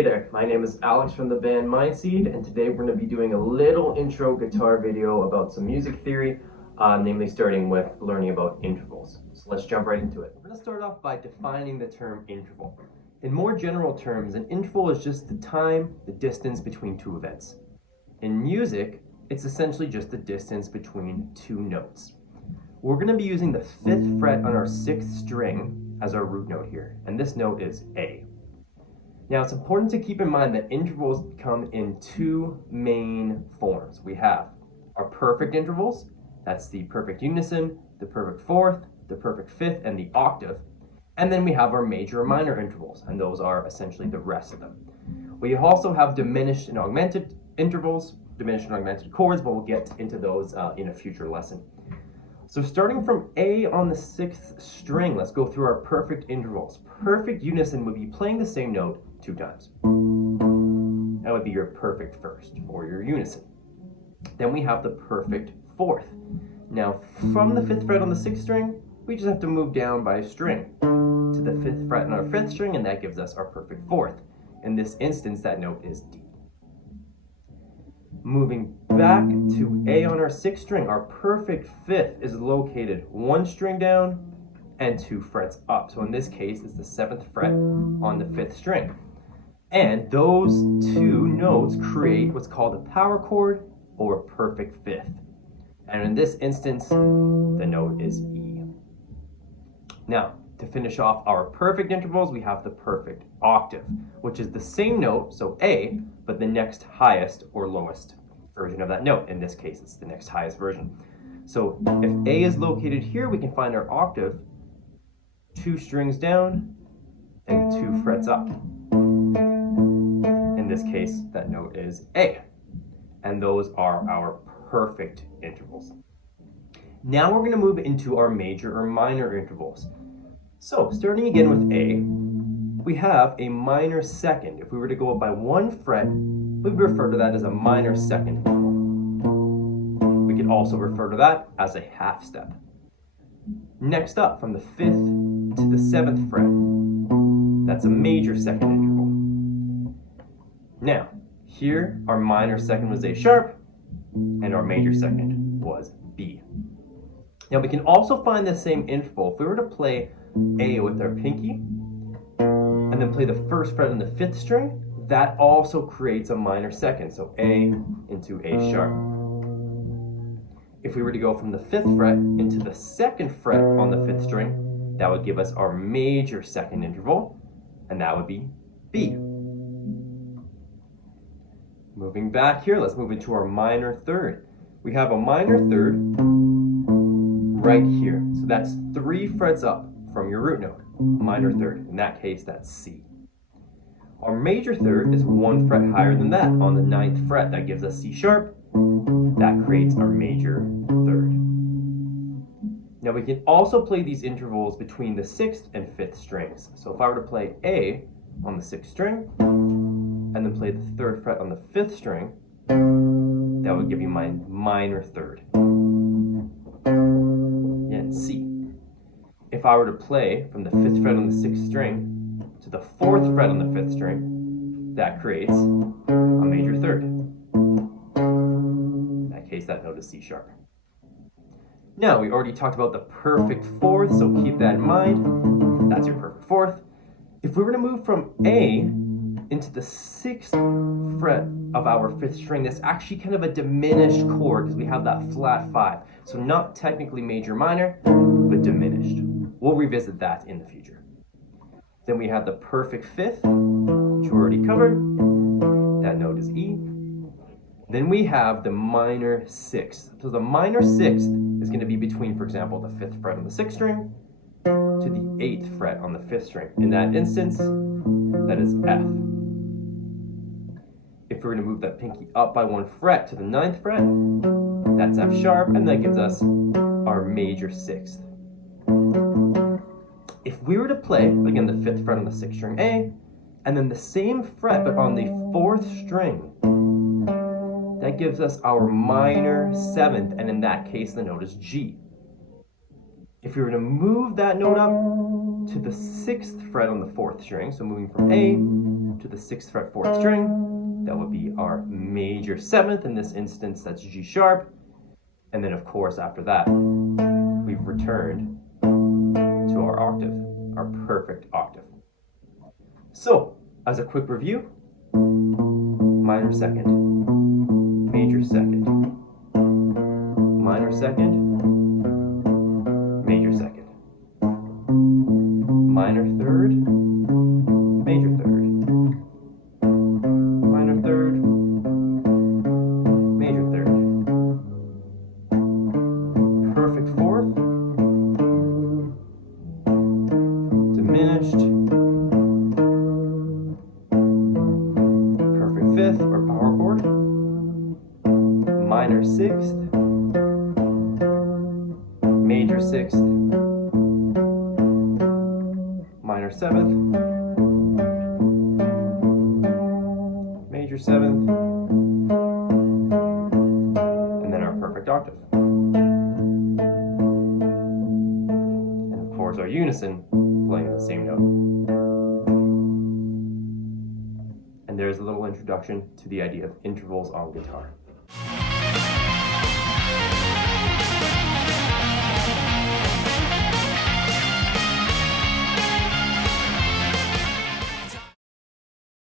Hey there, my name is Alex from the band Mindseed, and today we're going to be doing a little intro guitar video about some music theory, namely starting with learning about intervals. So let's jump right into it. We're going to start off by defining the term interval. In more general terms, an interval is just the time, the distance between two events. In music, it's essentially just the distance between two notes. We're going to be using the 5th fret on our 6th string as our root note here, and this note is A. Now, it's important to keep in mind that intervals come in two main forms. We have our perfect intervals, that's the perfect unison, the perfect fourth, the perfect fifth, and the octave. And then we have our major and minor intervals, and those are essentially the rest of them. We also have diminished and augmented intervals, diminished and augmented chords, but we'll get into those in a future lesson. So starting from A on the 6th string, let's go through our perfect intervals. Perfect unison would be playing the same note 2 times. That would be your perfect first, or your unison. Then we have the perfect fourth. Now, from the 5th fret on the 6th string, we just have to move down by a string to the 5th fret on our 5th string, and that gives us our perfect fourth. In this instance, that note is D. Moving back to A on our 6th string, our perfect fifth is located 1 string down and 2 frets up. So in this case, it's the 7th fret on the 5th string. And those two notes create what's called a power chord or a perfect fifth. And in this instance, the note is E. Now, to finish off our perfect intervals, we have the perfect octave, which is the same note, so A, but the next highest or lowest version of that note. In this case, it's the next highest version. So if A is located here, we can find our octave 2 strings down and 2 frets up. In this case, that note is A. And those are our perfect intervals. Now we're going to move into our major or minor intervals. So starting again with A, we have a minor second. If we were to go up by 1 fret, we would refer to that as a minor second interval. We could also refer to that as a half step. Next up, from the 5th to the 7th fret, that's a major second interval. Now, here our minor second was A sharp, and our major second was B. Now we can also find the same interval if we were to play A with our pinky, and then play the 1st fret on the 5th string. That also creates a minor second, so A into A sharp. If we were to go from the 5th fret into the 2nd fret on the 5th string, that would give us our major second interval, and that would be B. Moving back here, let's move into our minor third. We have a minor third right here, so that's 3 frets up from your root note, minor third. In that case, that's C. Our major third is 1 fret higher than that on the 9th fret. That gives us C sharp. That creates our major third. Now we can also play these intervals between the 6th and 5th strings. So if I were to play A on the 6th string, and then play the 3rd fret on the 5th string, that would give you my minor third. Yeah, C. If I were to play from the 5th fret on the 6th string to the 4th fret on the 5th string, that creates a major third. In that case, that note is C sharp. Now, we already talked about the perfect fourth, so keep that in mind. That's your perfect fourth. If we were to move from A into the 6th fret of our 5th string, that's actually kind of a diminished chord because we have that flat 5. So not technically major minor, but diminished. We'll revisit that in the future. Then we have the perfect fifth, which we already covered. That note is E. Then we have the minor sixth. So the minor sixth is going to be between, for example, the 5th fret on the 6th string to the 8th fret on the 5th string. In that instance, that is F. If we're going to move that pinky up by 1 fret to the 9th fret, that's F sharp, and that gives us our major 6th. If we were to play, again, the 5th fret on the 6th string A, and then the same fret but on the 4th string, that gives us our minor 7th, and in that case the note is G. If we were to move that note up to the 6th fret on the 4th string, so moving from A to the 6th fret 4th string, that would be our major 7th. In this instance, that's G sharp. And then, of course, after that, we've returned to our octave, our perfect octave. So, as a quick review, minor second, major second, minor second, major second, minor third, major third, minor third, major third, perfect fourth, diminished, perfect fifth or power chord, minor sixth, major sixth, minor seventh, major seventh, and then our perfect octave. And of course our unison playing the same note. And there's a little introduction to the idea of intervals on guitar.